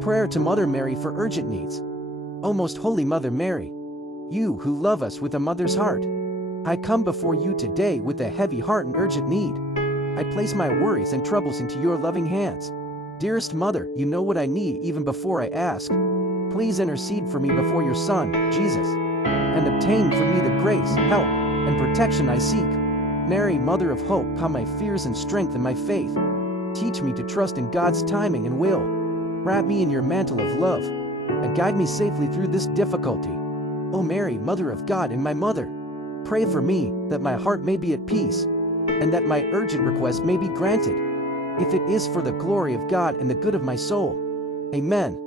Prayer to Mother Mary for urgent needs. O most holy Mother Mary, you who love us with a mother's heart, I come before you today with a heavy heart and urgent need. I place my worries and troubles into your loving hands. Dearest Mother, you know what I need even before I ask. Please intercede for me before your Son, Jesus, and obtain for me the grace, help, and protection I seek. Mary, Mother of Hope, calm my fears and strengthen my faith. Teach me to trust in God's timing and will. Wrap me in your mantle of love, and guide me safely through this difficulty. O Mary, Mother of God and my Mother, pray for me, that my heart may be at peace, and that my urgent request may be granted, if it is for the glory of God and the good of my soul. Amen.